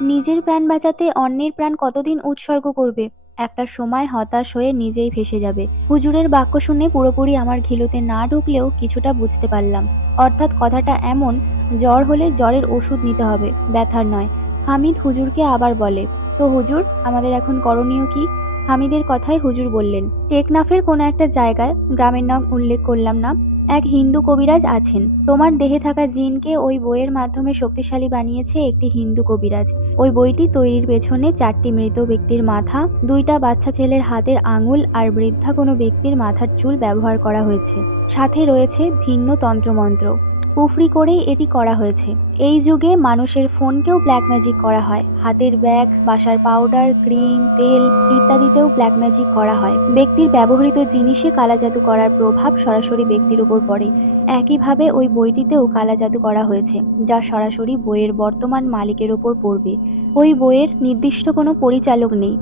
নিজের প্রাণ বাঁচাতে অন্যের প্রাণ কতদিন উৎসর্গ করবে? একটা সময় হতাশ হয়ে নিজেই ফেঁসে যাবে। হুজুরের বাক্য শুনে পুরোপুরি আমার ঘিলুতে না ঢুকলেও কিছুটা বুঝতে পারলাম। অর্থাৎ কথাটা এমন, জ্বর হলে জ্বরের ওষুধ নিতে হবে, ব্যথার নয়। হামিদ হুজুরকে আবার বলে, তো হুজুর, আমাদের এখন করণীয় কি? হামিদের কথায় হুজুর বললেন, টেকনাফের কোনো একটা জায়গায়, গ্রামের নাম উল্লেখ করলাম না, এক হিন্দু কবিরাজ আছেন। তোমার দেহে থাকা জিনকে ওই বইয়ের মাধ্যমে শক্তিশালী বানিয়েছে একটি হিন্দু কবিরাজ। ওই বইটি তৈরির পেছনে ৪টি মৃত ব্যক্তির মাথা, ২টা বাচ্চা ছেলের হাতের আঙুল আর বৃদ্ধা কোনো ব্যক্তির মাথার চুল ব্যবহার করা হয়েছে। সাথে রয়েছে ভিন্ন তন্ত্রমন্ত্র। কুফরি করেই এটি করা হয়েছে। এই যুগে মানুষের ফোনকেও ব্ল্যাক ম্যাজিক করা হয়। হাতের ব্যাগ, বাসার পাউডার, ক্রিম, তেল ইত্যাদিতেও ব্ল্যাক ম্যাজিক করা হয়। ব্যক্তির ব্যবহৃত জিনিসে কালাজাদু করার প্রভাব সরাসরি ব্যক্তির উপর পড়ে। একইভাবে ওই বইটিতেও কালাজাদু করা হয়েছে, যা সরাসরি বইয়ের বর্তমান মালিকের ওপর পড়বে। ওই বইয়ের নির্দিষ্ট কোনো পরিচালক নেই।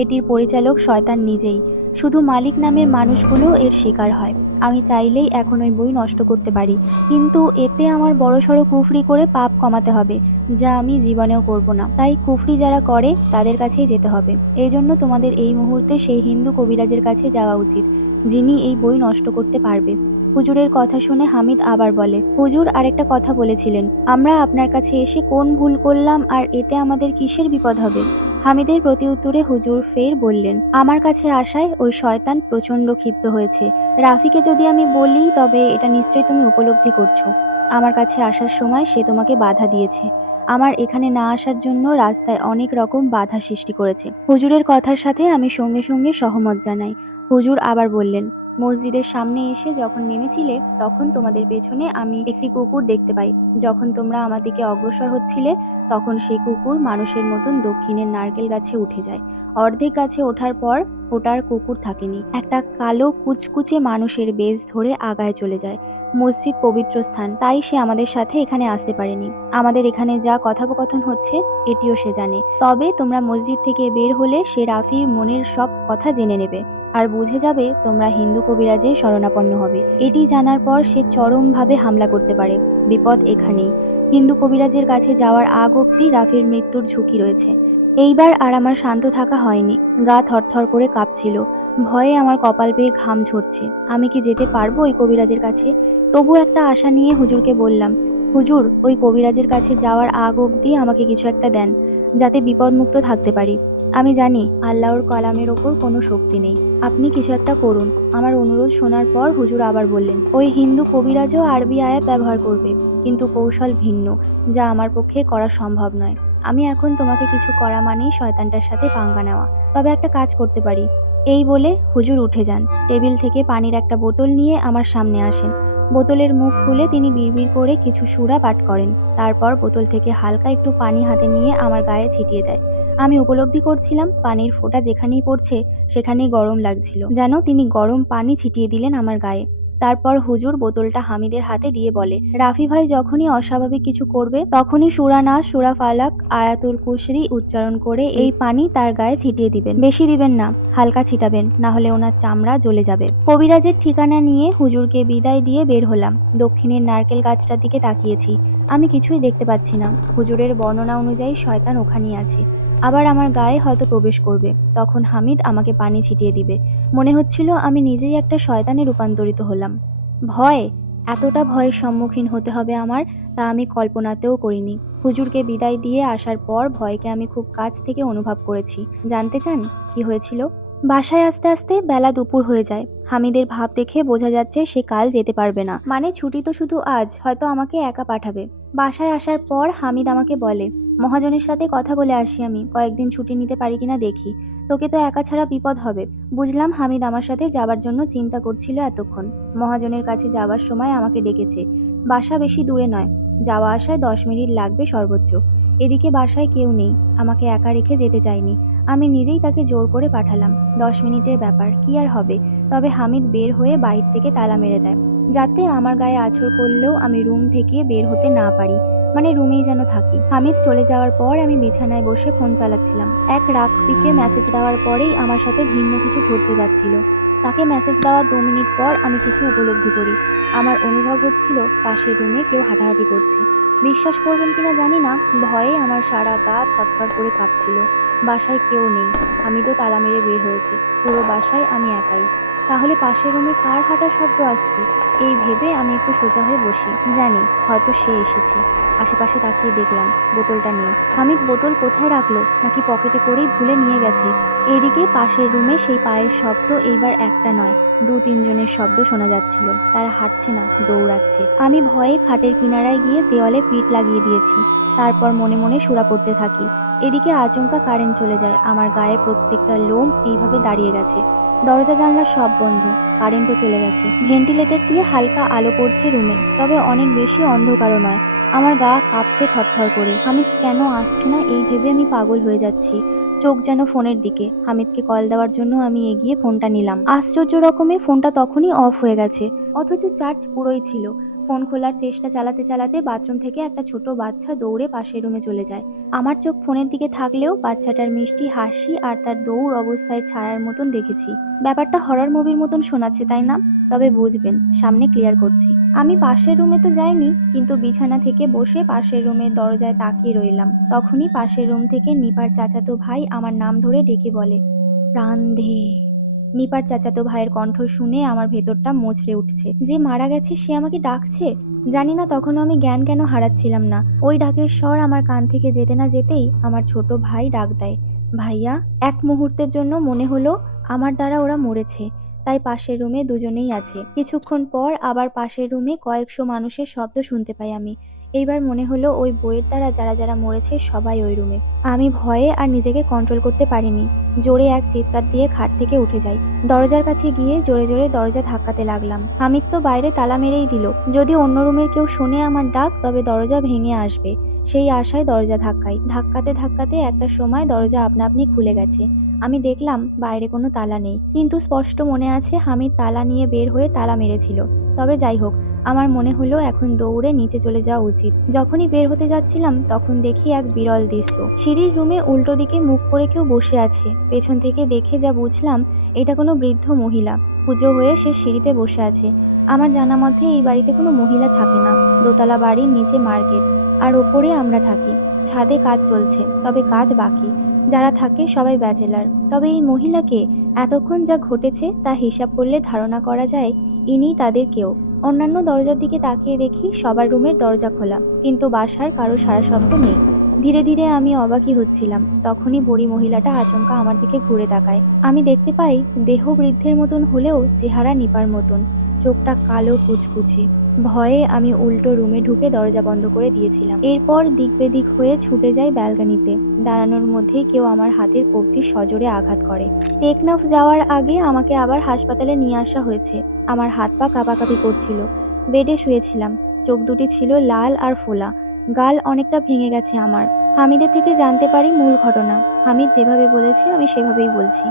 এটির পরিচালক শয়তান নিজেই। শুধু মালিক নামের মানুষগুলো এর শিকার হয়। আমি চাইলেই এখন ওই বই নষ্ট করতে পারি, কিন্তু এতে আমার বড়সড় কুফরি করে পাপ কমাতে হবে, যা আমি জীবনেও করব না। তাই কুফরি যারা করে তাদের কাছেই যেতে হবে। এই জন্য তোমাদের এই মুহূর্তে সেই হিন্দু কবিরাজের কাছে যাওয়া উচিত, যিনি এই বই নষ্ট করতে পারবে। হুজুরের কথা শুনে হামিদ আবার বলে, হুজুর আরেকটা কথা বলেছিলেন, আমরা আপনার কাছে এসে কোন ভুল করলাম আর এতে আমাদের কিসের বিপদ হবে? হামিদের প্রতি উত্তরে হুজুর ফের বললেন, আমার কাছে আসায় ওই শয়তান প্রচণ্ড ক্ষিপ্ত হয়েছে। রাফিকে যদি আমি বলি, তবে এটা নিশ্চয়ই তুমি উপলব্ধি করছো। আমার কাছে আসার সময় সে তোমাকে বাধা দিয়েছে। আমার এখানে না আসার জন্য রাস্তায় অনেক রকম বাধা সৃষ্টি করেছে। হুজুরের কথার সাথে আমি সঙ্গে সঙ্গে সহমত জানাই। হুজুর আবার বললেন, মসজিদের সামনে এসে যখন নেমেছিলে, তখন তোমাদের পেছনে আমি একটি কুকুর দেখতে পাই। যখন তোমরা আমার দিকে অগ্রসর হচ্ছিলে, তখন সেই কুকুর মানুষের মতন দক্ষিণের নারকেল গাছে উঠে যায়। অর্ধেক গাছে ওঠার পর ওটার কুকুর থাকেনি, একটা কালো কুচকুচে মানুষের বেশ ধরে আগায় চলে যায়। মসজিদ পবিত্র স্থান, তাই সে আমাদের সাথে এখানে আসতে পারেনি। আমাদের এখানে যা কথোপকথন হচ্ছে এটিও সে জানে। তবে তোমরা মসজিদ থেকে বের হলে সে রাফির মনের সব কথা জেনে নেবে আর বুঝে যাবে তোমরা হিন্দু কবিরাজের শরণাপন্ন হবে। এটি জানার পর সে চরমভাবে হামলা করতে পারে। বিপদ এখানেই। হিন্দু কবিরাজের কাছে যাওয়ার আগ অব্দি রাফির মৃত্যুর ঝুঁকি রয়েছে। এইবার আর আমার শান্ত থাকা হয়নি। গা থরথর করে কাঁপছিল। ভয়ে আমার কপাল বেয়ে ঘাম ঝরছে। আমি কি যেতে পারবো ওই কবিরাজের কাছে? তবু একটা আশা নিয়ে হুজুরকে বললাম, হুজুর, ওই কবিরাজের কাছে যাওয়ার আগ অব্দি আমাকে কিছু একটা দেন, যাতে বিপদমুক্ত থাকতে পারি। আমি জানি আল্লাহর কালামের ওপর কোনো শক্তি নেই। আপনি কিছু একটা করুন। আমার অনুরোধ শোনার পর হুজুর আবার বললেন, ওই হিন্দু কবিরাজও আরবি আয়াত ব্যবহার করবে, কিন্তু কৌশল ভিন্ন, যা আমার পক্ষে করা সম্ভব নয়। আমি এখন তোমাকে কিছু করা মানেই শয়তানটার সাথে পাঙ্গা নেওয়া। তবে একটা কাজ করতে পারি। এই বলে হুজুর উঠে যান। টেবিল থেকে পানির একটা বোতল নিয়ে আমার সামনে আসেন। বোতলের মুখ খুলে তিনি বিড়বিড় করে কিছু সূরা পাঠ করেন। তারপর বোতল থেকে হালকা একটু পানি হাতে নিয়ে আমার গায়ে ছিটিয়ে দেয়। আমি উপলব্ধি করছিলাম পানির ফোঁটা যেখানেই পড়ছে সেখানেই গরম লাগছিল, যেন তিনি গরম পানি ছিটিয়ে দিলেন আমার গায়ে। তারপর হুজুর বোতলটা হামিদের হাতে দিয়ে বলে, রাফি ভাই যখনই অস্বাভাবিক কিছু করবে, তখনই সূরা নাস, সূরা ফালাক, আয়াতুল কুরসি উচ্চারণ করে এই পানি তার গায়ে ছিটিয়ে দিবেন। বেশি দিবেন না, হালকা ছিটাবেন, না হলে ওনার চামড়া জ্বলে যাবে। কবিরাজের ঠিকানা নিয়ে হুজুরকে বিদায় দিয়ে বের হলাম। দক্ষিণের নারকেল গাছটার দিকে তাকিয়েছি। আমি কিছুই দেখতে পাচ্ছি না। হুজুরের বর্ণনা অনুযায়ী শয়তান ওখানেই আছে। আবার আমার গায়ে হয়তো প্রবেশ করবে। তখন হামিদ আমাকে পানি ছিটিয়ে দিবে। মনে হচ্ছিল আমি নিজেই একটা শয়তানে রূপান্তরিত হলাম। ভয়, এতটা ভয়ের সম্মুখীন হতে হবে আমার, তা আমি কল্পনাতেও করিনি। হুজুরকে বিদায় দিয়ে আসার পর ভয়কে আমি খুব কাছ থেকে অনুভব করেছি। জানতে চান কি হয়েছিল? বাসায় আসতে আসতে বেলা দুপুর হয়ে যায়। হামিদের ভাব দেখে বোঝা যাচ্ছে সে কাল যেতে পারবে না। মানে ছুটি তো শুধু আজ, হয়তো আমাকে একা পাঠাবে। বাসায় আসার পর হামিদ আমাকে বলে, মহাজনের সাথে কথা বলে আসি, আমি কয়েকদিন ছুটি নিতে পারি কিনা দেখি। তোকে তো একা ছাড়া বিপদ হবে। বুঝলাম হামিদ আমার সাথে যাবার জন্য চিন্তা করছিল এতক্ষণ। মহাজনের কাছে যাবার সময় আমাকে ডেকেছে। বাসা বেশি দূরে নয়, যাওয়া আসায় 10 মিনিট লাগবে সর্বোচ্চ। এদিকে বাসায় কেউ নেই, আমাকে একা রেখে যেতে চাইনি। আমি নিজেই তাকে জোর করে পাঠালাম। 10 মিনিটের ব্যাপার, কি আর হবে। তবে হামিদ বের হয়ে বাইর থেকে তালা মেরে দেয়, যাতে আমার গায়ে আঁচড় করলেও আমি রুম থেকে বের হতে না পারি। মানে রুমেই যেন থাকি। হামিদ চলে যাওয়ার পর আমি বিছানায় বসে ফোন চালাচ্ছিলাম। এক রাকিবকে মেসেজ দেওয়ার পরেই আমার সাথে ভিন্ন কিছু ঘটতে যাচ্ছিল। তাকে মেসেজ দেওয়ার 2 মিনিট পর আমি কিছু উপলব্ধি করি। আমার অনুভব হচ্ছিল পাশের রুমে কেউ হাঁটাহাঁটি করছে। বিশ্বাস করবেন কিনা জানি না, ভয়ে আমার সারা গা থরথর করে কাঁপছিল। বাসায় কেউ নেই। হামিদও তালা মেরে বের হয়েছে। পুরো বাসায় আমি একাই। তাহলে পাশের রুমে কার হাঁটার শব্দ আসছে? এই ভেবে আমি একটু সোজা হয়ে বসি। জানি হয়তো সে এসেছে। আশেপাশে তাকিয়ে দেখলাম বোতলটা নেই। হামিদ বোতল কোথায় রাখলো, নাকি পকেটে করেই ভুলে নিয়ে গেছে? এদিকে পাশের রুমে সেই পায়ের শব্দ এইবার একটা নয়, ২-৩ জনের শব্দ শোনা যাচ্ছিল। তারা হাঁটছে না, দৌড়াচ্ছে। আমি ভয়ে খাটের কিনারায় গিয়ে দেওয়ালে পিঠ লাগিয়ে দিয়েছি। তারপর মনে মনে সূরা পড়তে থাকি। এদিকে আচমকা কারেন্ট চলে যায়। আমার গায়ের প্রত্যেকটা লোম এইভাবে দাঁড়িয়ে গেছে। দরজা জানলা সব বন্ধ। কারেন্টও চলে গেছে। ভেন্টিলেটর দিয়ে হালকা আলো পড়ছে রুমে, তবে অনেক বেশি অন্ধকারও নয়। আমার গা কাঁপছে থরথর করে। হামিদ কেন আসছে না এই ভেবে আমি পাগল হয়ে যাচ্ছি। চোখ যেন ফোনের দিকে। হামিদকে কল দেওয়ার জন্য আমি এগিয়ে ফোনটা নিলাম। আশ্চর্য রকমে ফোনটা তখনই অফ হয়ে গেছে, অথচ চার্জ পুরোই ছিল। ফোন খোলার চেষ্টা চালাতে চালাতে বাথরুম থেকে একটা ছোট বাচ্চা দৌড়ে পাশের রুমে চলে যায়। আমার চোখ ফোনের দিকে থাকলেও বাচ্চাটার মিষ্টি হাসি আর তার দৌড় অবস্থায় ছায়ার মতন দেখেছি। ব্যাপারটা হরর মুভির মতন শোনাচ্ছে, তাই না? তবে বুঝবেন, সামনে ক্লিয়ার করছি। আমি পাশের রুমে তো যাইনি, কিন্তু বিছানা থেকে বসে পাশের রুমের দরজায় তাকিয়ে রইলাম। তখনই পাশের রুম থেকে নিপার চাচাতো ভাই আমার নাম ধরে ডেকে বলে, প্রাণ দে। নিপার চাচাতো ভাইয়ের কণ্ঠ শুনে আমার ভেতরটা মোচড়ে উঠছে। যে মারা গেছে সে আমাকে ডাকছে। জানি না তখনও আমি জ্ঞান কেন হারাচ্ছিলাম না। ওই ডাকের স্বর আমার কান থেকে যেতে না যেতেই আমার ছোট ভাই ডাক দেয়, ভাইয়া। এক মুহূর্তের জন্য মনে হলো আমার দ্বারা ওরা মরেছে, তাই পাশের রুমে দুজনেই আছে। কিছুক্ষণ পর আবার পাশের রুমে কয়েকশো মানুষের শব্দ শুনতে পাই আমি। এইবার মনে হলো ওই বইয়ের দ্বারা যারা যারা মরেছে সবাই ওই রুমে। আমি ভয়ে আর নিজেকে কন্ট্রোল করতে পারিনি। জোরে এক চিৎকার দিয়ে খাট থেকে উঠে যাই। দরজার কাছে গিয়ে জোরে জোরে দরজা ধাক্কাতে লাগলাম। হামিদ তো বাইরে তালা মেরেই দিল। যদি অন্য রুমের কেউ শোনে আমার ডাক, তবে দরজা ভেঙে আসবে। সেই আশায় দরজা ধাক্কাই। ধাক্কাতে ধাক্কাতে একটা সময় দরজা আপনা আপনি খুলে গেছে। আমি দেখলাম বাইরে কোনো তালা নেই, কিন্তু স্পষ্ট মনে আছে হামিদ তালা নিয়ে বের হয়ে তালা মেরেছিল। তবে যাই হোক, আমার মনে হলো এখন দৌড়ে নিচে চলে যাওয়া উচিত। যখনই বের হতে যাচ্ছিলাম তখন দেখি এক বিরল দৃশ্য। সিঁড়ির রুমে উল্টো দিকে মুখ করে কেউ বসে আছে। পেছন থেকে দেখে যা বুঝলাম, এটা কোনো বৃদ্ধ মহিলা। পুজো হয়ে সে সিঁড়িতে বসে আছে। আমার জানা মতে এই বাড়িতে কোনো মহিলা থাকে না। দোতলা বাড়ির নিচে মার্কেট, আর ওপরে আমরা থাকি। ছাদে কাজ চলছে, তবে কাজ বাকি। যারা থাকে সবাই ব্যাচেলার। তবে এই মহিলাকে এতক্ষণ যা ঘটেছে তা হিসাব করলে ধারণা করা যায় ইনি তাদের কেউ। অন্যান্য দরজার দিকে তাকিয়ে দেখি সবার রুমের দরজা খোলা, কিন্তু বাসার কারো সাড়া শব্দ নেই। ধীরে ধীরে আমি অবাকই হচ্ছিলাম। তখনই বুড়ি মহিলাটা আচমকা আমার দিকে ঘুরে তাকায়। আমি দেখতে পাই দেহ বৃদ্ধের মতন হলেও চেহারা নিপার মতন। চোখটা কালো কুচকুচে। ভয়ে আমি উল্টো রুমে ঢুকে দরজা বন্ধ করে দিয়েছিলাম। এরপর দিক বেদিক হয়ে ছুটে যাই ব্যালকনিতে। দাঁড়ানোর মধ্যেই কেউ আমার হাতের কবজি সজোরে আঘাত করে। টেকনাফ যাওয়ার আগে আমাকে আবার হাসপাতালে নিয়ে আসা হয়েছে। আমার হাত পা কাঁপাকাঁপি করছিল। বেডে শুয়েছিলাম। চোখ দুটি ছিল লাল আর ফোলা। গাল অনেকটা ভেঙে গেছে আমার। হামিদের থেকে জানতে পারি মূল ঘটনা। হামিদ যেভাবে বলেছে আমি সেভাবেই বলছি।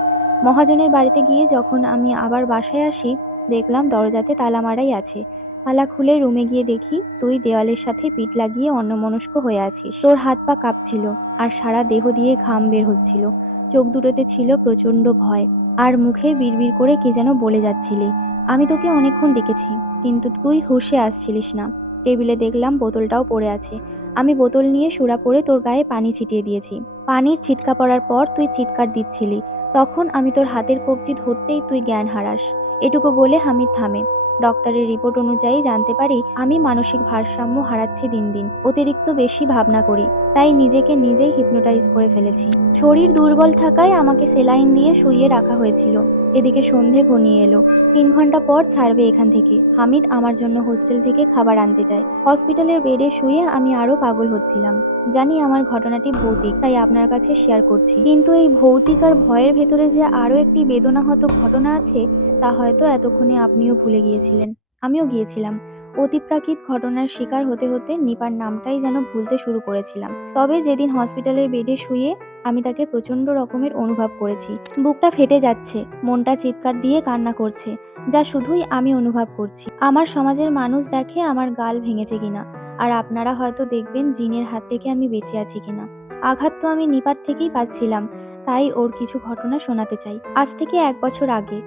মহাজনের বাড়িতে গিয়ে যখন আমি আবার বাসায় আসি, দেখলাম দরজাতে তালা মারাই আছে। তালা খুলে রুমে গিয়ে দেখি তুই দেওয়ালের সাথে পিঠ লাগিয়ে অন্যমনস্ক হয়ে আছিস। তোর হাত পা কাঁপছিল, আর সারা দেহ দিয়ে ঘাম বের হচ্ছিল। চোখ দুটোতে ছিল প্রচণ্ড ভয়, আর মুখে বিড়বিড় করে কি যেন বলে যাচ্ছিলি। আমি তোকে অনেকক্ষণ ডেকেছি, কিন্তু তুই হুঁশে আসছিলিস না। টেবিলে দেখলাম বোতলটাও পড়ে আছে। আমি বোতল নিয়ে সুরা পরে তোর গায়ে পানি ছিটিয়ে দিয়েছি। পানির ছিটকা পড়ার পর তুই চিৎকার দিচ্ছিলি। তখন আমি তোর হাতের কবজি ধরতেই তুই জ্ঞান হারাস। এটুকু বলে হামিদ থামে। ডক্টরের রিপোর্ট অনুযায়ী জানতে পারি আমি মানসিক ভারসাম্য হারাচ্ছি দিন দিন। অতিরিক্ত বেশি ভাবনা করি, তাই নিজেকে নিজেই হিপনোটাইজ করে ফেলেছি। শরীর দুর্বল থাকায় আমাকে সেলাইন দিয়ে শুইয়ে রাখা হয়েছিল। এদিকে সন্ধে ঘনিয়ে এলো। ৩ ঘন্টা পর ছাড়বে এখান থেকে। হামিদ আমার জন্য হোস্টেল থেকে খাবার আনতে যায়। হসপিটালের বেডে শুয়ে আমি আরো পাগল হচ্ছিলাম। জানি আমার ঘটনাটি ভৌতিক, তাই আপনার কাছে শেয়ার করছি, কিন্তু এই ভৌতিক আর ভয়ের ভেতরে যে আরো একটি বেদনাহত ঘটনা আছে, তা হয়তো এতক্ষণে আপনিও ভুলে গিয়েছিলেন। আমিও গিয়েছিলাম। অতিপ্রাকৃত ঘটনার শিকার হতে হতে নিপার নামটাই যেন ভুলতে শুরু করেছিলাম। তবে যেদিন হসপিটালের বেডে শুয়ে আমি তাকে প্রচন্ড রকমের অনুভব করেছি। বুকটা ফেটে যাচ্ছে, মনটা চিৎকার দিয়ে কান্না করছে, যা শুধুই আমি অনুভব করছি। আমার সমাজের মানুষ দেখে আমার গাল ভেঙেছে কিনা, আর আপনারা হয়তো দেখবেন জিনের হাত থেকে আমি বেঁচে আছি কিনা। আঘাত তো আমি নিপার থেকেই পাচ্ছিলাম, তাই ওর কিছু ঘটনা শোনাতে চাই। আজ থেকে 1 বছর আগে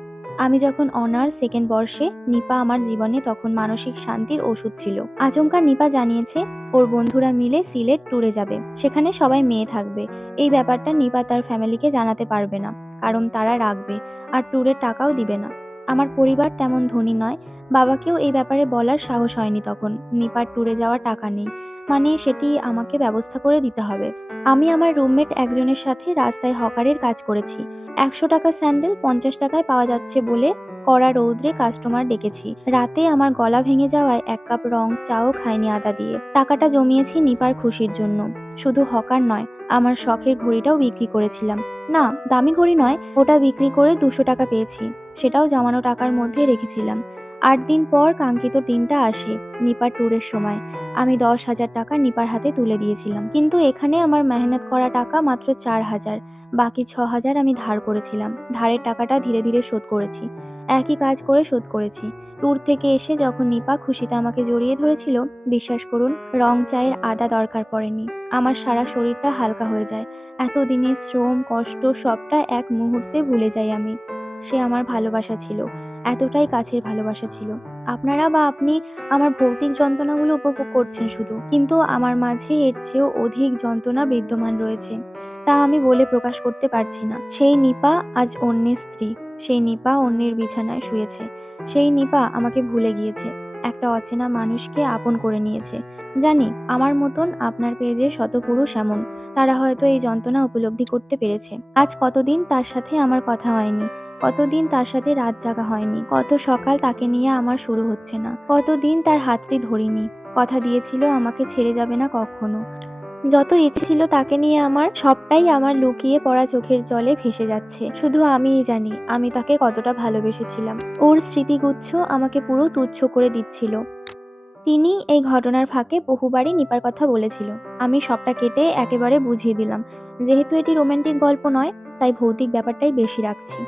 আমি যখন অনার্স সেকেন্ড বর্ষে, নিপা আমার জীবনে তখন মানসিক শান্তির ওষুধ ছিল। আচমকা নিপা জানিয়েছে ওর বন্ধুরা মিলে সিলেট ট্যুরে যাবে, সেখানে সবাই মেয়ে থাকবে। এই ব্যাপারটা নিপা তার ফ্যামিলিকে জানাতে পারবে না, কারণ তারা রাখবে, আর ট্যুরের টাকাও দিবে না। আমার পরিবার তেমন ধনী নয়, বাবাকেও এই ব্যাপারে বলার সাহস হয়নি তখন। নিপার ট্যুরে যাওয়ার টাকা নেই, মানে সেটি আমাকে ব্যবস্থা করে দিতে হবে। আমি আমার রুমমেট একজনের সাথে রাস্তায় হকারের কাজ করেছি। ১০০ টাকা স্যান্ডেল ৫০ টাকায় পাওয়া যাচ্ছে বলে কড়া রৌদ্রে কাস্টমার ডেকেছি। রাতে আমার গলা ভেঙে যাওয়ায় ১ কাপ রং চাও খাইনি আদা দিয়ে। টাকাটা জমিয়েছি নিপার খুশির জন্য। শুধু হকার নয়, আমার শখের ঘড়িটাও বিক্রি করেছিলাম। না, দামি ঘড়ি নয়, ওটা বিক্রি করে ২০০ টাকা পেয়েছি। সেটাও জমানো টাকার মধ্যে রেখেছিলাম। ৮ দিন পর কাঙ্ক্ষিত দিনটা আসে, নিপার ট্যুরের সময়। আমি ১০,০০০ টাকা নিপার হাতে তুলে দিয়েছিলাম, কিন্তু এখানে আমার মেহনত করা টাকা মাত্র ৪,০০০। বাকি ৬,০০০ আমি ধার করেছিলাম। ধারের টাকাটা ধীরে ধীরে শোধ করেছি, একই কাজ করে শোধ করেছি। ট্যুর থেকে এসে যখন নিপা খুশিতে আমাকে জড়িয়ে ধরেছিল, বিশ্বাস করুন, রং চায়ের আদা দরকার পড়েনি। আমার সারা শরীরটা হালকা হয়ে যায়। এতদিনের শ্রম কষ্ট সবটা এক মুহূর্তে ভুলে যাই আমি। সে আমার ভালোবাসা ছিল, এতটাই কাছের ভালোবাসা ছিল। আপনারা বা আপনি আমার ভৌতিক যন্ত্রণাগুলো উপভোগ করছেন শুধু, কিন্তু আমার মাঝে এর চেয়েও অধিক যন্ত্রণা বিদ্যমান রয়েছে। তা আমি বলে প্রকাশ করতে পারছি না। সেই নিপা আজ অন্যের স্ত্রী, সেই নিপা অন্যের বিছানায় শুয়েছে, সেই নিপা আমাকে ভুলে গিয়েছে, একটা অচেনা মানুষকে আপন করে নিয়েছে। জানি আমার মতন আপনার পেজে শত পুরুষ এমন, তারা হয়তো এই যন্ত্রণা উপলব্ধি করতে পেরেছে। আজ কতদিন তার সাথে আমার কথা হয়নি, কতদিন তার সাথে রাত জাগা হয়নি, কত সকাল তাকে নিয়ে আমার শুরু হচ্ছে না, কতদিন তার হাতটি ধরিনি। কথা দিয়েছিল আমাকে ছেড়ে যাবে না কখনো। যত ইচ্ছে ছিল তাকে নিয়ে আমার, সবটাই আমার লুকিয়ে পড়া চোখের জলে ভেসে যাচ্ছে। শুধু আমিই জানি আমি তাকে কতটা ভালোবেসেছিলাম। ওর স্মৃতিগুচ্ছ আমাকে পুরো তুচ্ছ করে দিচ্ছিল। তিনি এই ঘটনার ফাঁকে বহুবারই নিপার কথা বলেছিল। আমি সবটা কেটে একেবারে বুঝিয়ে দিলাম, যেহেতু এটি রোমান্টিক গল্প নয়, তাই ভৌতিক ব্যাপারটাই বেশি রাখছি।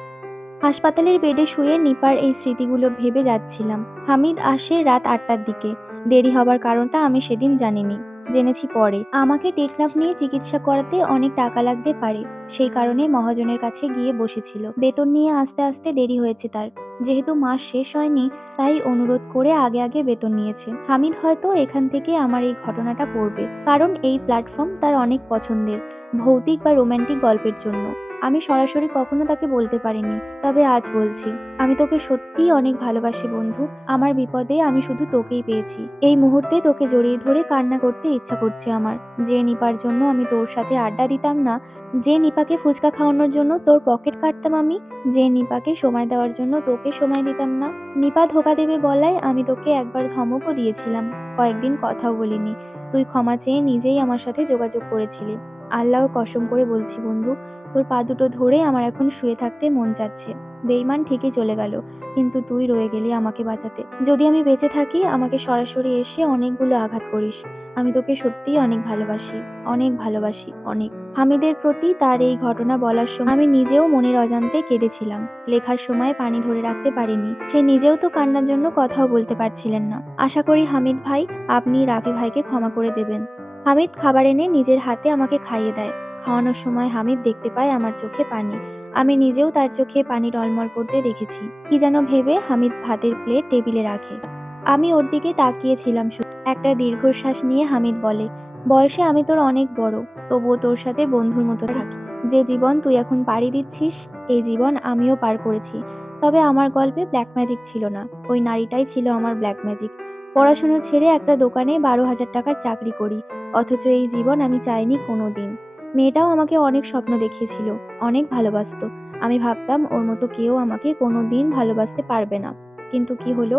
হাসপাতালের বেডে শুয়ে নিপার এই স্মৃতিগুলো ভেবে যাচ্ছিলাম। হামিদ আসে রাত ৮টার দিকে। দেরি হবার কারণটা আমি সেদিন জানিনি, জেনেছি পরে। আমাকে টেকনাফ নিয়ে চিকিৎসা করাতে অনেক টাকা লাগতে পারে, সেই কারণে মহাজনের কাছে গিয়ে বসেছিল। বেতন নিয়ে আস্তে আস্তে দেরি হয়েছে তার। যেহেতু মাস শেষ হয়নি, তাই অনুরোধ করে আগে আগে বেতন নিয়েছে। হামিদ হয়তো এখান থেকে আমার এই ঘটনাটা পড়বে, কারণ এই প্ল্যাটফর্ম তার অনেক পছন্দের, ভৌতিক বা রোমান্টিক গল্পের জন্য। আমি সরাসরি কখনো তাকে বলতে পারিনি, তবে আজ বলছি। আমি তোকে সত্যিই অনেক ভালোবাসি বন্ধু। আমার বিপদে আমি শুধু তোকেই পেয়েছি। এই মুহূর্তে তোকে জড়িয়ে ধরে কান্না করতে ইচ্ছা করছে আমার। যে নিপার জন্য আমি তোর সাথে আড্ডা দিতাম না, যে নিপাকে ফুচকা খাওয়ানোর জন্য তোর পকেট কাটতাম আমি, যে নিপাকে সময় দেওয়ার জন্য তোকে সময় দিতাম না। নিপা ধোকা দেবে বলায় আমি তোকে একবার ধমকও দিয়েছিলাম, কয়েকদিন কথাও বলিনি। তুই ক্ষমা চেয়ে নিজেই আমার সাথে যোগাযোগ করেছিলি। আল্লাহর কসম করে বলছি বন্ধু, তোর পা দুটো ধরে আমার এখন শুয়ে থাকতে মন চাচ্ছে। বেঈমান ঠিকই চলে গেল, কিন্তু তুই রয়ে গেলি আমাকে বাঁচাতে। যদি আমি বেঁচে থাকি, আমাকে সরাসরি এসে অনেকগুলো আঘাত করিস। আমি তোকে সত্যিই অনেক ভালোবাসি, অনেক ভালোবাসি, অনেক। হামিদের প্রতি তার এই ঘটনা বলার সময় আমি নিজেও মনের অজান্তে কেঁদেছিলাম। লেখার সময় পানি ধরে রাখতে পারিনি। সে নিজেও তো কান্নার জন্য কথাও বলতে পারছিলেন না। আশা করি হামিদ ভাই, আপনি রাফি ভাইকে ক্ষমা করে দেবেন। হামিদ খাবার এনে নিজের হাতে আমাকে খাইয়ে দেয়। খাওয়ানোর সময় হামিদ দেখতে পায় আমার চোখে পানি। আমি নিজেও তার চোখে পানি টলমল করতে দেখেছি। কি যেন ভেবে হামিদ ভাতের প্লেট টেবিলে রাখে। আমি ওর দিকে তাকিয়েছিলাম শুধু। একটা দীর্ঘশ্বাস নিয়ে হামিদ বলে, বয়সে আমি তোর অনেক বড়, তবুও তোর সাথে বন্ধুর মতো থাকি। যে জীবন তুই এখন পাড়ি দিচ্ছিস, এই জীবন আমিও পার করেছি। তবে আমার গল্পে ব্ল্যাক ম্যাজিক ছিল না, ওই নারীটাই ছিল আমার ব্ল্যাক ম্যাজিক। পড়াশুনো ছেড়ে একটা দোকানে ১২,০০০ টাকার চাকরি করি, অথচ এই জীবন আমি চাইনি কোনো দিন। মেয়েটাও আমাকে অনেক স্বপ্ন দেখিয়েছিল, অনেক ভালোবাসতো। আমি ভাবতাম ওর মতো কেউ আমাকে কোনো দিন ভালোবাসতে পারবে না। কিন্তু কি হলো,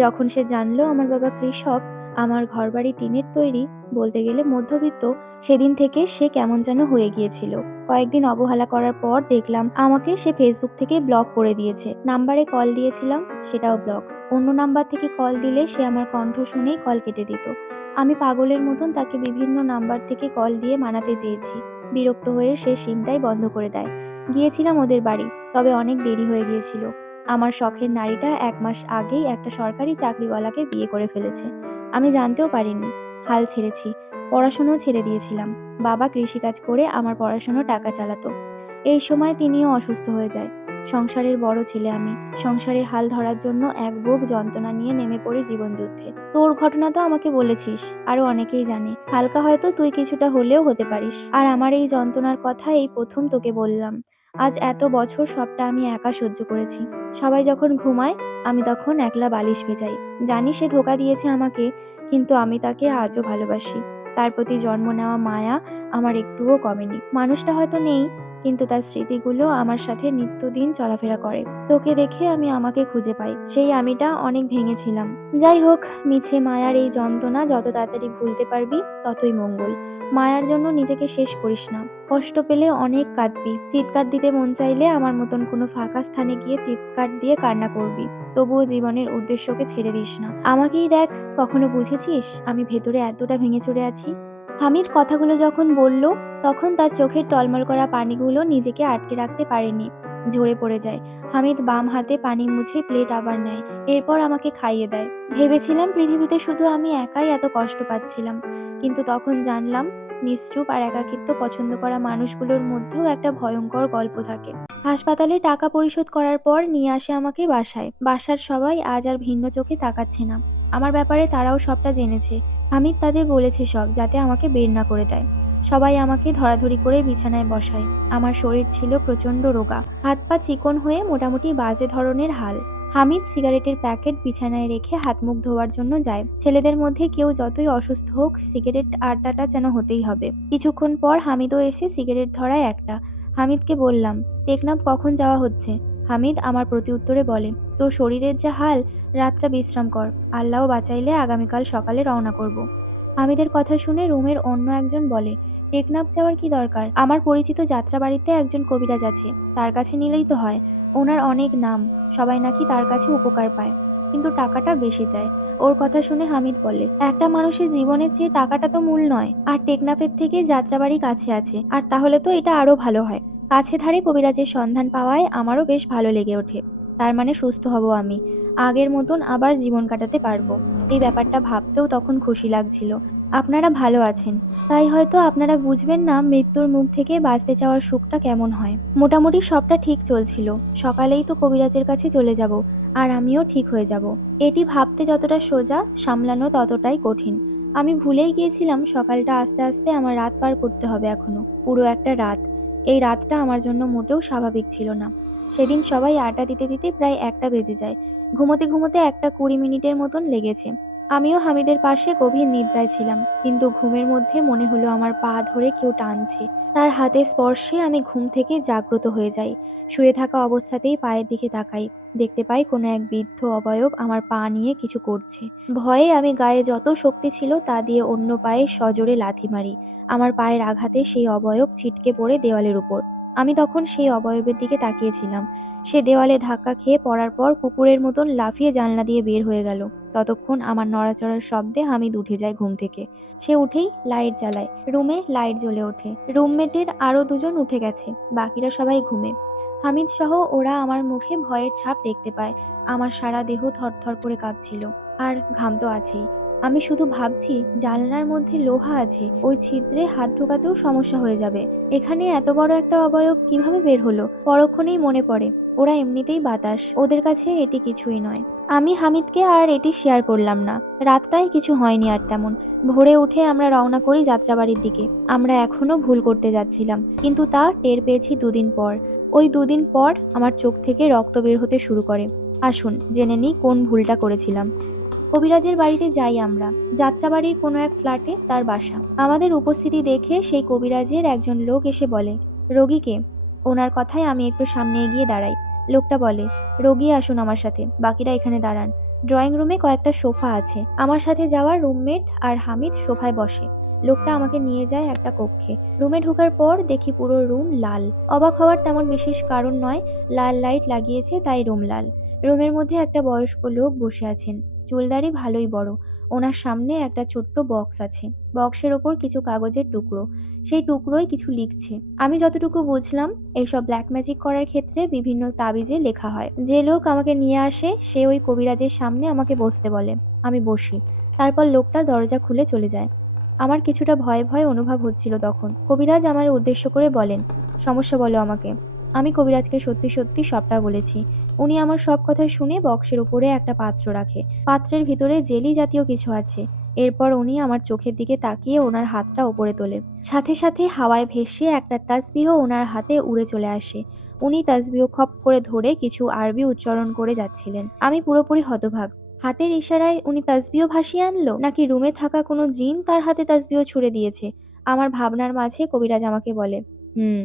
যখন সে জানলো আমার বাবা কৃষক, আমার ঘরবাড়ি টিনের তৈরি, বলতে গেলে মধ্যবিত্ত, সেদিন থেকে সে কেমন যেন হয়ে গিয়েছিল। কয়েকদিন অবহেলা করার পর দেখলাম আমাকে সে ফেসবুক থেকে ব্লক করে দিয়েছে। নাম্বারে কল দিয়েছিলাম, সেটাও ব্লক। অন্য নাম্বার থেকে কল দিলে সে আমার কণ্ঠ শুনেই কল কেটে দিত। আমি পাগলের মতন তাকে বিভিন্ন নাম্বার থেকে কল দিয়ে মানাতে চেয়েছি। বিরক্ত হয়ে সে সিমটাই বন্ধ করে দেয়। গিয়েছিলাম ওদের বাড়ি, তবে অনেক দেরি হয়ে গিয়েছিল। আমার শখের নারীটা ১ মাস আগেই একটা সরকারি চাকরিওয়ালাকে বিয়ে করে ফেলেছে। আমি জানতেও পারিনি। হাল ছেড়েছি, পড়াশোনাও ছেড়ে দিয়েছিলাম। বাবা কৃষিকাজ করে আমার পড়াশোনার টাকা চালাতো। এই সময় তিনিও অসুস্থ হয়ে যায়। সংসারের বড় ছেলে আমি। সংসারের হাল ধরার জন্য এক বুক যন্ত্রণা নিয়ে নেমে পড়ি জীবনযুদ্ধে। তোর ঘটনা তো আমাকে বলেছিস, আরো অনেকেই জানে। হালকা হয়তো তুই কিছুটা হলেও হতে পারিস। আর আমার এই যন্ত্রণার কথা এই প্রথম তোকে বললাম। আজ এত বছর সবটা আমি একা সহ্য করেছি। সবাই যখন ঘুমায় আমি তখন একলা বালিশ ভেজাই। জানি সে ধোঁকা দিয়েছে আমাকে, কিন্তু আমি তাকে আজও ভালোবাসি। তার প্রতি জন্ম নেওয়া মায়া আমার একটুও কমেনি। মানুষটা হয়তো নেই, কিন্তু তার স্মৃতিগুলো আমার সাথে নিত্যদিন চলাফেরা করে। তোকে দেখে আমি আমাকে খুঁজে পাই। সেই আমিটা অনেক ভেঙেছিলাম। যাই হোক, মিছে মায়ার এই যন্ত্রণা যত তাড়াতাড়ি ভুলতে পারবি ততই মঙ্গল। মায়ার জন্য নিজেকে শেষ করিস না। কষ্ট পেলে অনেক কাঁদবি। চিৎকার দিতে মন চাইলে আমার মতন কোনো ফাঁকা স্থানে গিয়ে চিৎকার দিয়ে কান্না করবি। তবুও জীবনের উদ্দেশ্যকে ছেড়ে দিস না। আমাকেই দেখ, কখনো বুঝেছিস আমি ভেতরে এতটা ভেঙে চড়ে আছি? হামিদ কথাগুলো যখন বলল, তখন তার চোখের টলমল করা পানিগুলো নিজেকে আটকে রাখতে পারেনি, ঝরে পড়ে যায়। হামিদ বাম হাতে পানি মুছে প্লেট আবার নেয়। এরপর আমাকে খাইয়ে দেয়। ভেবেছিলাম পৃথিবীতে শুধু আমি একাই এত কষ্ট পাচ্ছিলাম, কিন্তু তখন জানলাম নিশ্চুপ আর একাকিত্ব পছন্দ করা মানুষগুলোর মধ্যেও একটা ভয়ঙ্কর গল্প থাকে। হাসপাতালে টাকা পরিশোধ করার পর নিয়ে আসে আমাকে বাসায়। বাসার সবাই আজ আর ভিন্ন চোখে তাকাচ্ছে না। আমার ব্যাপারে তারাও সবটা জেনেছে। হামিদ তাদের বলেছে সব, যাতে আমাকে বের না করে দেয়। সবাই আমাকে ধরাধরি করে বিছানায় বসায়। আমার শরীর ছিল প্রচন্ড রোগা, হাত পা চিকন হয়ে মোটামুটি বাজে ধরনের হাল। হামিদ সিগারেটের প্যাকেট বিছানায় রেখে হাত মুখ ধোয়ার জন্য যায়। ছেলেদের মধ্যে কেউ যতই অসুস্থ হোক, সিগারেট আড্ডাটা যেন হতেই হবে। কিছুক্ষণ পর হামিদও এসে সিগারেট ধরায় একটা। হামিদকে বললাম, টেকনাফ কখন যাওয়া হচ্ছে? হামিদ আমার প্রতি উত্তরে বলে, তোর শরীরের যা হাল, রাতটা বিশ্রাম কর। আল্লাহ বাঁচাইলে আগামীকাল সকালে রওনা করব। হামিদের কথা শুনে রুমের অন্য একজন বলে, টেকনাফ যাওয়ার কি দরকার? আমার পরিচিত যাত্রাবাড়িতে একজন কবিরাজ আছে, তার কাছে নিলেই তো হয়। ওনার অনেক নাম, সবাই নাকি তার কাছে উপকার পায়, কিন্তু টাকাটা বেশি যায়। ওর কথা শুনে হামিদ বলে, একটা মানুষের জীবনের চেয়ে টাকাটা তো মূল নয়। আর টেকনাফের থেকে যাত্রাবাড়ি কাছে আছে, আর তাহলে তো এটা আরো ভালো হয়। কাছে ধারে কবিরাজের সন্ধান পাওয়ায় আমারও বেশ ভালো লেগে ওঠে। তার মানে সুস্থ হব আমি, আগের মতন আবার জীবন কাটাতে পারবো। এই ব্যাপারটা ভাবতেও তখন খুশি লাগছিল। আপনারা ভালো আছেন, তাই হয়তো আপনারা বুঝবেন না মৃত্যুর মুখ থেকে বাঁচতে চাওয়ার সুখটা কেমন হয়। মোটামুটি সবটা ঠিক চলছিল। সকালেই তো কবিরাজের কাছে চলে যাব, আর আমিও ঠিক হয়ে যাব। এটি ভাবতে যতটা সোজা, সামলানো ততটাই কঠিন। আমি ভুলেই গিয়েছিলাম সকালটা আস্তে আস্তে আমার রাত পার করতে হবে এখনো, পুরো একটা রাত। এই রাতটা আমার জন্য মোটেও স্বাভাবিক ছিল না। সেদিন সবাই আড্ডা দিতে দিতে প্রায় 1টা বেজে যায়। ঘুমোতে ঘুমোতে 1টা 20 মিনিটের মতন লেগেছে। আমিও হামিদের পাশে গভীর নিদ্রায় ছিলাম, কিন্তু ঘুমের মধ্যে মনে হলো আমার পা ধরে কেউ টানছে। তার হাতের স্পর্শে আমি ঘুম থেকে জাগ্রত হয়ে যাই। শুয়ে থাকা অবস্থাতেই পায়ের দিকে তাকাই। দেখতে পাই কোনো এক বৃদ্ধ অবয়ব আমার পা নিয়ে কিছু করছে। ভয়ে আমি গায়ে যত শক্তি ছিল তা দিয়ে অন্য পায়ে সজোরে লাথি মারি। আমার পায়ের আঘাতে সেই অবয়ব ছিটকে পড়ে দেওয়ালের উপর। আমি তখন সেই অবয়বের দিকে তাকিয়েছিলাম। সে দেওয়ালে ধাক্কা খেয়ে পড়ার পর কুকুরের মতন লাফিয়ে জানলা দিয়ে বের হয়ে গেল। ততক্ষণ আমার নড়াচড়ার শব্দে হামিদ উঠে যায় ঘুম থেকে। সে উঠেই লাইট জ্বালায়। রুমে লাইট জ্বলে ওঠে। রুমমেটের আরো দুজন উঠে গেছে, বাকিরা সবাই ঘুমে। হামিদ সহ ওরা আমার মুখে ভয়ের ছাপ দেখতে পায়। আমার সারা দেহ থরথর করে কাঁপছিল। আর ঘাম তো আছেই। আমি শুধু ভাবছি, জানলার মধ্যে লোহা আছে, ওই ছিদ্রে হাত ঢোকাতেও সমস্যা হয়ে যাবে। এখানে এত বড় একটা অবয়ব কিভাবে বের হলো? পরক্ষণেই মনে পড়ে, ওরা এমনিতেই বাতাস, ওদের কাছে এটি কিছুই নয়। আমি হামিদকে আর এটি শেয়ার করলাম না। রাতটায় কিছু হয়নি আর তেমন। ভোরে উঠে আমরা রওনা করি যাত্রাবাড়ির দিকে। আমরা এখনো ভুল করতে যাচ্ছিলাম, কিন্তু তা টের পেয়েছি 2 দিন পর। ওই 2 দিন পর আমার চোখ থেকে রক্ত বের হতে শুরু করে। আসুন জেনে নিই কোন ভুলটা করেছিলাম। কবিরাজের বাড়িতে যাই আমরা। যাত্রাবাড়ির কোনো এক ফ্ল্যাটে তার বাসা। আমাদের উপস্থিতি দেখে সেই কবিরাজের একজন লোক এসে বলে, রোগীকে? ওনার কথায় আমি একটু সামনে এগিয়ে দাঁড়াই। লোকটা বলে, রোগী আসুন আমার সাথে, বাকিরা এখানে দাঁড়ান। ড্রয়িং রুমে কয়েকটা সোফা আছে। আমার সাথে যাওয়ার রুমমেট আর হামিদ সোফায় বসে। লোকটা আমাকে নিয়ে যায় একটা কক্ষে। রুমে ঢোকার পর দেখি পুরো রুম লাল। অবাক হওয়ার তেমন বিশেষ কারণ নয়, লাল লাইট লাগিয়েছে তাই রুম লাল। রুমের মধ্যে একটা বয়স্ক লোক বসে আছেন, চুলদাড়ি ভালোই বড়। ওনার সামনে একটা ছোট্ট বক্স আছে। বক্সের ওপর কিছু কাগজের টুকরো। সেই টুকরোয় কিছু লিখছে। আমি যতটুকু বুঝলাম, এইসব ব্ল্যাক ম্যাজিক করার ক্ষেত্রে বিভিন্ন তাবিজে লেখা হয়। যে লোক আমাকে নিয়ে আসে সে ওই কবিরাজের সামনে আমাকে বসতে বলে। আমি বসি। তারপর লোকটা দরজা খুলে চলে যায়। আমার কিছুটা ভয় ভয় অনুভব হচ্ছিল তখন। কবিরাজ আমার উদ্দেশ্য করে বলেন, সমস্যা বলো আমাকে। আমি কবিরাজকে সত্যি সত্যি সবটা বলেছি। উনি আমার সব কথা শুনে বক্সের উপরে একটা পাত্র রাখে। পাত্রের ভিতরে জেলি জাতীয় কিছু আছে। এরপর উনি আমার চোখের দিকে তাকিয়ে ওনার হাতটা ওপরে তোলে। সাথে সাথে হাওয়ায় ভেসে একটা তাসবিহ ওনার হাতে উড়ে চলে আসে। উনি তাসবিহ খপ করে ধরে কিছু আরবি উচ্চারণ করে যাচ্ছিলেন। আমি পুরোপুরি হতবাক। হাতের ইশারায় উনি তাসবিহ ভাসিয়ে আনলো, নাকি রুমে থাকা কোনো জিন তার হাতে তাসবিহ ছুড়ে দিয়েছে? আমার ভাবনার মাঝে কবিরাজ আমাকে বলে, হুম,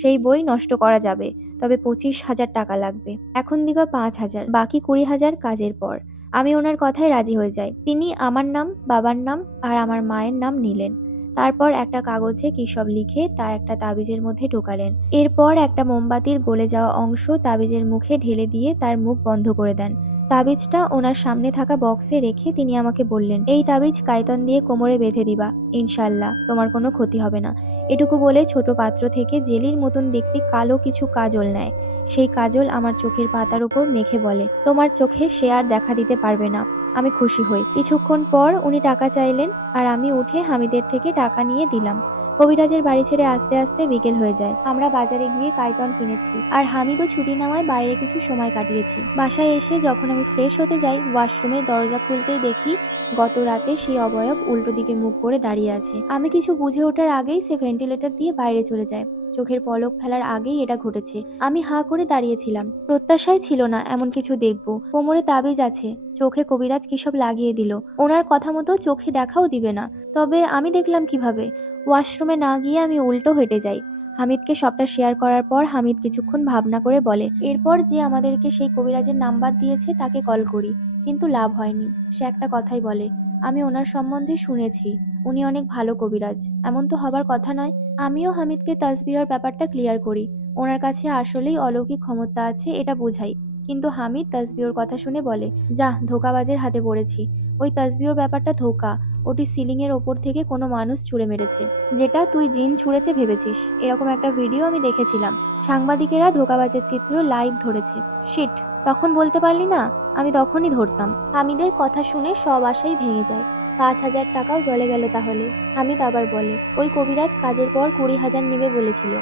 সেই বই নষ্ট করা যাবে, তবে 25,000 টাকা লাগবে। এখন দিবা 5,000, বাকি 20,000 কাজের পর। আমি ওনার কথায় রাজি হয়ে যাই। তিনি আমার নাম, বাবার নাম আর আমার মায়ের নাম নিলেন। তারপর একটা কাগজে কি সব লিখে তা একটা তাবিজের মধ্যে ঢোকালেন। এরপর একটা মোমবাতির গলে যাওয়া অংশ তাবিজের মুখে ঢেলে দিয়ে তার মুখ বন্ধ করে দেন। তাবিজটা ওনার সামনে থাকা বক্সে রেখে তিনি আমাকে বললেন, এই তাবিজ কায়তন দিয়ে কোমরে বেঁধে দিবা, ইনশাল্লাহ তোমার কোনো ক্ষতি হবে না। এটুকু বলে ছোট পাত্র থেকে জেলির মতন দেখতে কালো কিছু কাজল নেয়। সেই কাজল আমার চোখের পাতার উপর মেখে বলে, তোমার চোখে সে আর দেখা দিতে পারবে না। আমি খুশি হই। কিছুক্ষণ পর উনি টাকা চাইলেন আর আমি উঠে হামিদের থেকে টাকা নিয়ে দিলাম। কবিরাজের বাড়ি ছেড়ে আস্তে আস্তে বিকেল হয়ে যায়। আমরা বাজারে গিয়ে কায়তন কিনেছি আর হামিদও ছুটি নেওয়ায় বাইরে কিছু সময় কাটিয়েছি। বাসায় এসে যখন আমি ফ্রেশ হতে যাই, ওয়াশরুমের দরজা খুলতেই দেখি গত রাতে সেই অবয়ব উল্টো দিকে মুখ করে দাঁড়িয়ে আছে। আমি কিছু বুঝে ওঠার আগেই সে ভেন্টিলেটর দিয়ে বাইরে চলে যায়। চোখের পলক ফেলার আগেই এটা ঘটেছে। আমি হাঁ করে দাঁড়িয়েছিলাম। প্রত্যাশাই ছিল না এমন কিছু দেখব। কোমরে তাবিজ আছে, চোখে কবিরাজ কিসব লাগিয়ে দিল। ওনার কথা মতো চোখে দেখাও দিবে না। তবে আমি দেখলাম কিভাবে? ওয়াশরুমে না গিয়ে আমি উল্টো হেঁটে যাই। হামিদকে সবটা শেয়ার করার পর হামিদ কিছুক্ষণ ভাবনা করে বলে, এরপর যে আমাদেরকে সেই কবিরাজের নাম্বার দিয়েছে তাকে কল করি। কিন্তু লাভ হয়নি। সে একটা কথাই বলে, আমি ওনার সম্বন্ধে শুনেছি, উনি অনেক ভালো কবিরাজ। এমন তো হবার কথা নয়। আমিও হামিদকে তাসবিহর ব্যাপারটা ক্লিয়ার করি। ওনার কাছে আসলেই অলৌকিক ক্ষমতা আছে এটা বোঝাই। কিন্তু হামিদ তাসবিহর কথা শুনে বলে, যা, ধোঁকাবাজের হাতে পড়েছি। ওই তাসবিহর ব্যাপারটা ধোঁকা। ওটি সিলিং এর ওপর থেকে কোনো মানুষ ছুঁড়ে মেরেছে। যেটা তুই জিন ছুঁড়েছে ভেবেছিস, এরকম একটা ভিডিও আমি দেখেছিলাম। সাংবাদিকেরা ধোঁকাবাজের চিত্র লাইভ ধরেছে। শিট, তখন বলতে পারলি না? আমি তখনই ধরতাম। হামিদের কথা শুনে সব আশাই ভেঙে যায়। 5,000 টাকাও জলে গেল তাহলে। হামিদ আবার বলে, ওই কবিরাজ কাজের পর 20,000 নিবে বলেছিল।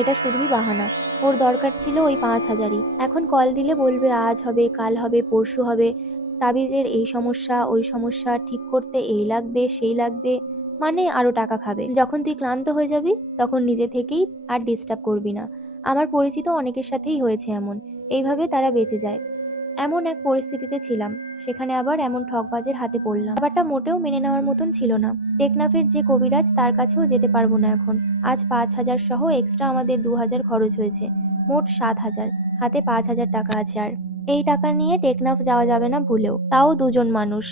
এটা শুধুই বাহানা। ওর দরকার ছিল ওই 5,000ই। এখন কল দিলে বলবে আজ হবে, কাল হবে, পরশু হবে। তাবিজের এই সমস্যা, ওই সমস্যা, ঠিক করতে এই লাগবে, সেই লাগবে, মানে আরো টাকা খাবে। যখন তুই ক্লান্ত হয়ে যাবি তখন নিজে থেকেই আর ডিস্টার্ব করবি না। আমার পরিচিত অনেকের সাথেই হয়েছে এমন। এইভাবে তারা বেঁচে যায়। এমন এক পরিস্থিতিতে ছিলাম, সেখানে আবার এমন ঠকবাজের হাতে পড়লাম। ব্যাপারটা মোটেও মেনে নেওয়ার মতন ছিল না। টেকনাফের যে কবিরাজ তার কাছেও যেতে পারবো না এখন। আজ 5,000 সহ এক্সট্রা আমাদের 2,000 খরচ হয়েছে। মোট 7,000। হাতে 5,000 টাকা আছে আর। এই টাকা নিয়ে টেকনাফ যাওয়া যাবে না ভুলেও, তাও দুজন মানুষ।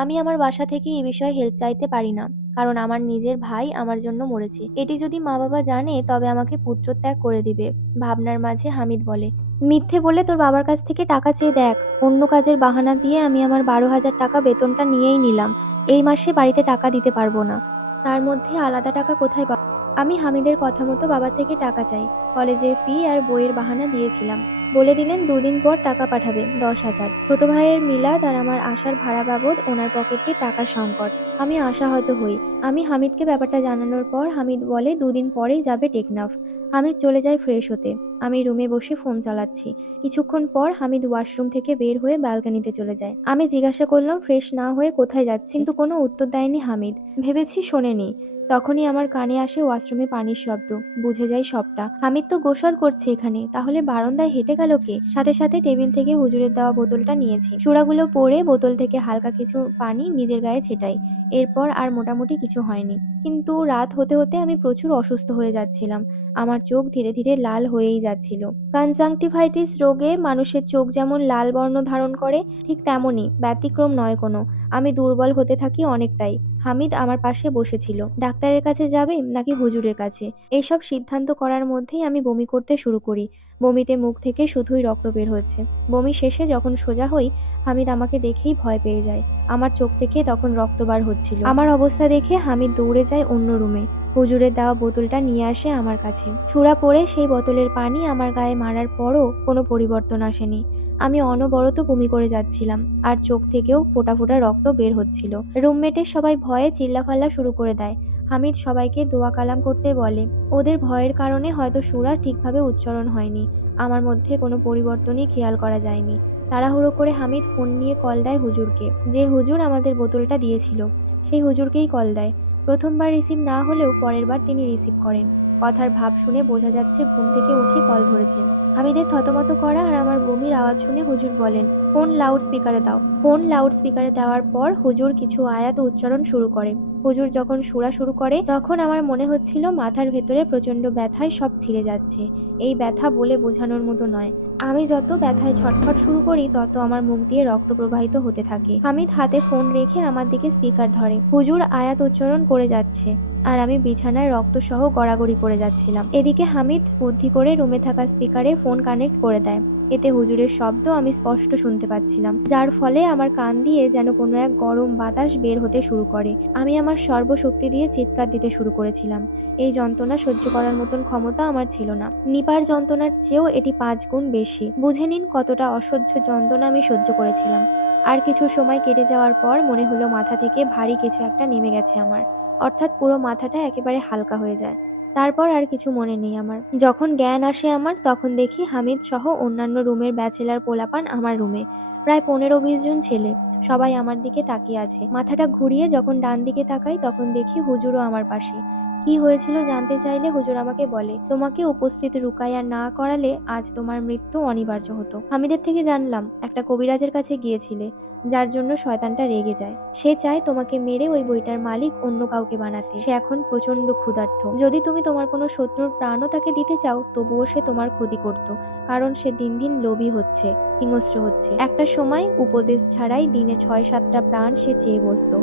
আমি আমার বাসা থেকে এই বিষয়ে হেল্প চাইতে পারি না, কারণ আমার নিজের ভাই আমার জন্য মরেছে। এটি যদি মা বাবা জানে তবে আমাকে পুত্রত্যাগ করে দিবে। ভাবনার মাঝে হামিদ বলে, মিথ্যে বলে তোর বাবার কাছ থেকে টাকা চেয়ে দেখ। অন্য কাজের বাহানা দিয়ে আমি আমার 12,000 টাকা বেতনটা নিয়েই নিলাম। এই মাসে বাড়িতে টাকা দিতে পারবো না। তার মধ্যে আলাদা টাকা কোথায় পাবো? আমি হামিদের কথা মতো বাবা থেকে টাকা চাই। কলেজের ফি আর বইয়ের বাহানা দিয়েছিলাম। বলে দিলেন 2 দিন পর টাকা পাঠাবে, 10,000। ছোট ভাইয়ের মিলাদ আর আমার আসার ভাড়া বাবদ ওনার পকেটে টাকার সংকট। আমি আশাহত হই। আমি হামিদকে ব্যাপারটা জানানোর পর হামিদ বলে 2 দিন পরেই যাবে টেকনাফ। হামিদ চলে যায় ফ্রেশ হতে। আমি রুমে বসে ফোন চালাচ্ছি। কিছুক্ষণ পর হামিদ ওয়াশরুম থেকে বের হয়ে ব্যালকনিতে চলে যায়। আমি জিজ্ঞাসা করলাম ফ্রেশ না হয়ে কোথায় যাচ্ছি, কিন্তু কোনো উত্তর দেয়নি হামিদ। ভেবেছি শোনেনি। তখনই আমার কানে আসে ওয়াশরুমে পানির শব্দ। বুঝে যাই সবটা। হামিদ তো গোসল করছে এখানে, তাহলে বারান্দায় হেঁটে গেল কে? সাথে সাথে টেবিল থেকে হুজুরের দেওয়া বোতলটা নিয়েছি। সূরাগুলো পড়ে বোতল থেকে হালকা কিছু পানি নিজের গায়ে ছেটাই। এরপর আর মোটামুটি কিছু হয়নি। কিন্তু রাত হতে হতে আমি প্রচুর অসুস্থ হয়ে যাচ্ছিলাম। আমার চোখ ধীরে ধীরে লাল হয়েই যাচ্ছিল। কনজাংটিভাইটিস রোগে মানুষের চোখ যেমন লাল বর্ণ ধারণ করে, ঠিক তেমনই, ব্যতিক্রম নয় কোনো। আমি দুর্বল হতে থাকি অনেকটাই। হামিদ আমার পাশে বসেছিল। ডাক্তারের কাছে যাবে নাকি হুজুরের কাছে, এইসব সিদ্ধান্ত করার মধ্যেই আমি বমি করতে শুরু করি। বমিতে মুখ থেকে শুধুই রক্ত বের হচ্ছে। বমি শেষে যখন সোজা হই, হামিদ আমাকে দেখেই ভয় পেয়ে যায়। আমার চোখ থেকে তখন রক্ত বার হচ্ছিল। আমার অবস্থা দেখে হামিদ দৌড়ে যায় অন্য রুমে। হুজুরের দেওয়া বোতলটা নিয়ে আসে আমার কাছে। সূরা পড়ে সেই বোতলের পানি আমার গায়ে মারার পরও কোনো পরিবর্তন আসেনি। আমি অনবরত বমি করে যাচ্ছিলাম আর চোখ থেকেও ফোঁটা ফোঁটা রক্ত বের হচ্ছিল। রুমমেটের সবাই ভয়ে চিল্লাফাল্লা শুরু করে দেয়। হামিদ সবাইকে দোয়া কালাম করতে বলে। ওদের ভয়ের কারণে হয়তো সূরা ঠিকভাবে উচ্চারণ হয়নি। আমার মধ্যে কোনো পরিবর্তনই খেয়াল করা যায়নি। তাড়াহুড়ো করে হামিদ ফোন নিয়ে কল দেয় হুজুরকে। যে হুজুর আমাদের বোতলটা দিয়েছিল, সেই হুজুরকেই কল দেয়। প্রথমবার রিসিভ না হলেও পরের বার তিনি রিসিভ করেন। কথার ভাব শুনে বোঝা যাচ্ছে ঘুম থেকে উঠে কল ধরেছেন। হামিদের থতমত করা আর আমার বমির আওয়াজ শুনে হুজুর বলেন, ফোন লাউড স্পিকারে দাও। ফোন লাউড স্পিকারে দেওয়ার পর হুজুর কিছু আয়াত উচ্চারণ শুরু করে। হুজুর যখন সূরা শুরু করে তখন আমার মনে হচ্ছিল মাথার ভেতরে প্রচণ্ড ব্যথায় সব ছিঁড়ে যাচ্ছে। এই ব্যথা বলে বোঝানোর মতো নয়। আমি যত ব্যথায় ছটফট শুরু করি তত আমার মুখ দিয়ে রক্ত প্রবাহিত হতে থাকে। হামিদ হাতে ফোন রেখে আমার দিকে স্পিকার ধরে। হুজুর আয়াত উচ্চারণ করে যাচ্ছে আর আমি বিছানায় রক্তসহ গড়াগড়ি করে যাচ্ছিলাম। এদিকে হামিদ বুদ্ধি করে রুমে থাকা স্পিকারে ফোন কানেক্ট করে দেয়। এতে হুজুরের শব্দ আমি স্পষ্ট শুনতে পাচ্ছিলাম, যার ফলে আমার কান দিয়ে যেন কোনো এক গরম বাতাস বের হতে শুরু করে। আমি আমার সর্বশক্তি দিয়ে চিৎকার দিতে শুরু করেছিলাম। এই যন্ত্রণা সহ্য করার মতন ক্ষমতা আমার ছিল না। নিপার যন্ত্রণার চেয়েও এটি ৫ গুণ বেশি। বুঝে নিন কতটা অসহ্য যন্ত্রণা আমি সহ্য করেছিলাম। আর কিছু সময় কেটে যাওয়ার পর মনে হলো মাথা থেকে ভারী কিছু একটা নেমে গেছে আমার। অর্থাৎ পুরো মাথাটা একেবারে হালকা হয়ে যায়। তারপর আর কিছু মনে নেই আমার। যখন জ্ঞান আসে আমার তখন দেখি হামিদ সহ অন্যান্য রুমের ব্যাচেলর পোলাপান আমার রুমে। প্রায় ১৫-২০ জন ছেলে। সবাই আমার দিকে তাকিয়ে আছে। মাথাটা ঘুরিয়ে যখন ডান দিকে তাকাই তখন দেখি হুজুরও আমার পাশে। কি হয়েছিল জানতে চাইলে হুজুর আমাকে বলে, তোমাকে উপস্থিত রুকাইয়া না করালে আজ তোমার মৃত্যু অনিবার্য হতো। হামিদের থেকে জানলাম একটা কবিরাজের কাছে গিয়েছিলে, যার জন্য শয়তানটা রেগে যায়। সে চায় তোমাকে মেরে ওই বইটার মালিক অন্য কাউকে বানাতে। সে এখন প্রচন্ড ক্ষুধার্ত। যদি তুমি তোমার কোনো শত্রুর প্রাণও তাকে দিতে চাও তবুও সে তোমার ক্ষতি করত, কারণ সে দিন দিন লোভী হচ্ছে, হিংস্র হচ্ছে। একটা সময় উপদেশ ছাড়াই দিনে ৬-৭টা প্রাণ সে চেয়ে বসতো।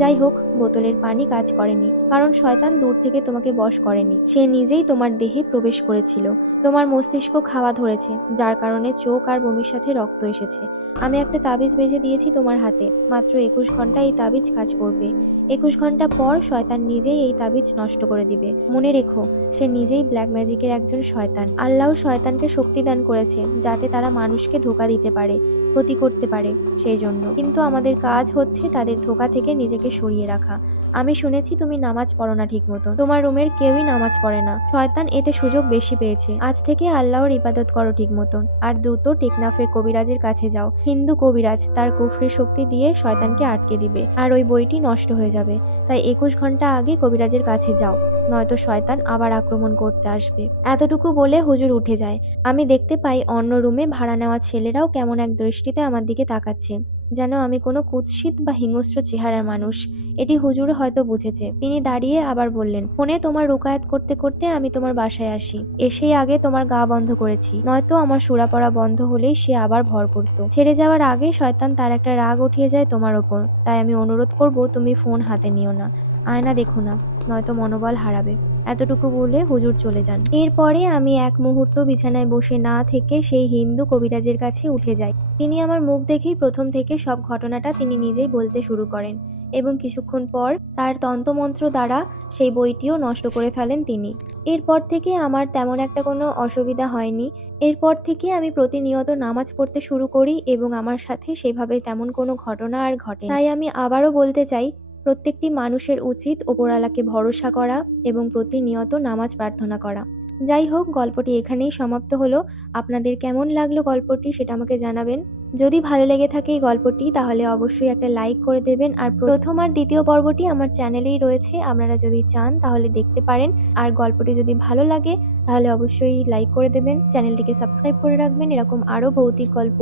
যাই হোক, বোতলের পানি কাজ করেনি, কারণ শয়তান দূর থেকে তোমাকে বশ করেনি, সে নিজেই তোমার দেহে প্রবেশ করেছিল। তোমার মস্তিষ্ক খাওয়া ধরেছে, যার কারণে চোখ আর বমির সাথে রক্ত এসেছে। আমি একটা তাবিজ বেঁধে দিয়েছি তোমার হাতে। মাত্র ২১ ঘন্টা এই তাবিজ কাজ করবে। ২১ ঘন্টা পর শয়তান নিজেই এই তাবিজ নষ্ট করে দিবে। মনে রেখো, সে নিজেই ব্ল্যাক ম্যাজিকের একজন শয়তান। আল্লাহ শয়তানকে শক্তি দান করেছে যাতে তারা মানুষকে ধোঁকা দিতে পারে, ক্ষতি করতে পারে, সেই জন্য। কিন্তু আমাদের কাজ হচ্ছে তাদের ধোঁকা থেকে নিজেকে সরিয়ে রাখা। আমি শুনেছি তুমি নামাজ পড়ো না ঠিক মতো। তোমার রুমের কেউই নামাজ পড়ে না। শয়তান এতে সুযোগ বেশি পেয়েছে। আজ থেকে আল্লাহর ইবাদত করো ঠিক মতন। আর দ্রুত টেকনাফের কবিরাজের কাছে যাও। হিন্দু কবিরাজ তার কুফরি শক্তি দিয়ে শয়তানকে আটকে দিবে আর ওই বইটি নষ্ট হয়ে যাবে। তাই ২১ ঘন্টা আগে কবিরাজের কাছে যাও, নয়তো শয়তান আবার আক্রমণ করতে আসবে। এতটুকু বলে হুজুর উঠে যায়। আমি দেখতে পাই অন্য রুমে ভাড়া নেওয়া ছেলেরাও কেমন এক দৃষ্টিতে আমার দিকে তাকাচ্ছে, যেন আমি কোনো কুৎসিত বা হিংস্র চেহারার মানুষ। এটি হুজুর হয়তো বুঝেছে। তিনি দাঁড়িয়ে আবার বললেন, ফোনে তোমার রুকায়াত করতে করতে আমি তোমার বাসায় আসি। এসেই আগে তোমার গা বন্ধ করেছি, নয়তো আমার সুরা পড়া বন্ধ হলেই সে আবার ভর করত। ছেড়ে যাওয়ার আগে শয়তান তার একটা রাগ উঠিয়ে যায় তোমার ওপর। তাই আমি অনুরোধ করব তুমি ফোন হাতে নিও না, আয়না দেখো না, নয়তো মনোবল হারাবে। এতটুকু বলে হুজুর চলে যান। এরপরে আমি এক মুহূর্ত বিছানায় বসে না থেকে সেই হিন্দু কবিরাজের কাছে উঠে যাই। তিনি আমার মুখ দেখেই প্রথম থেকে সব ঘটনাটা তিনি নিজেই বলতে শুরু করেন এবং কিছুক্ষণ পর তার তন্ত্রমন্ত্র দ্বারা সেই বইটিও নষ্ট করে ফেলেন তিনি। এরপর থেকে আমার তেমন একটা কোনো অসুবিধা হয়নি। এরপর থেকে আমি প্রতিনিয়ত নামাজ পড়তে শুরু করি এবং আমার সাথে সেভাবে তেমন কোনো ঘটনা আর ঘটে না। তাই আমি আবারও বলতে চাই, প্রত্যেকটি মানুষের উচিত ওপরওয়ালাকে ভরসা করা এবং প্রতিনিয়ত নামাজ প্রার্থনা করা। যাই হোক, গল্পটি এখানেই সমাপ্ত হলো। আপনাদের কেমন লাগলো গল্পটি সেটা আমাকে জানাবেন। যদি ভালো লেগে থাকে এই গল্পটি তাহলে অবশ্যই একটা লাইক করে দেবেন। আর প্রথম আর দ্বিতীয় পর্বটি আমার চ্যানেলেই রয়েছে, আপনারা যদি চান তাহলে দেখতে পারেন। আর গল্পটি যদি ভালো লাগে তাহলে অবশ্যই লাইক করে দেবেন, চ্যানেলটিকে সাবস্ক্রাইব করে রাখবেন। এরকম আরও ভৌতিক গল্প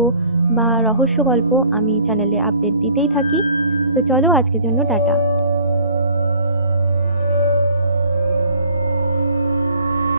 বা রহস্য গল্প আমি চ্যানেলে আপডেট দিতেই থাকি। তো চলো, আজকের জন্য টাটা।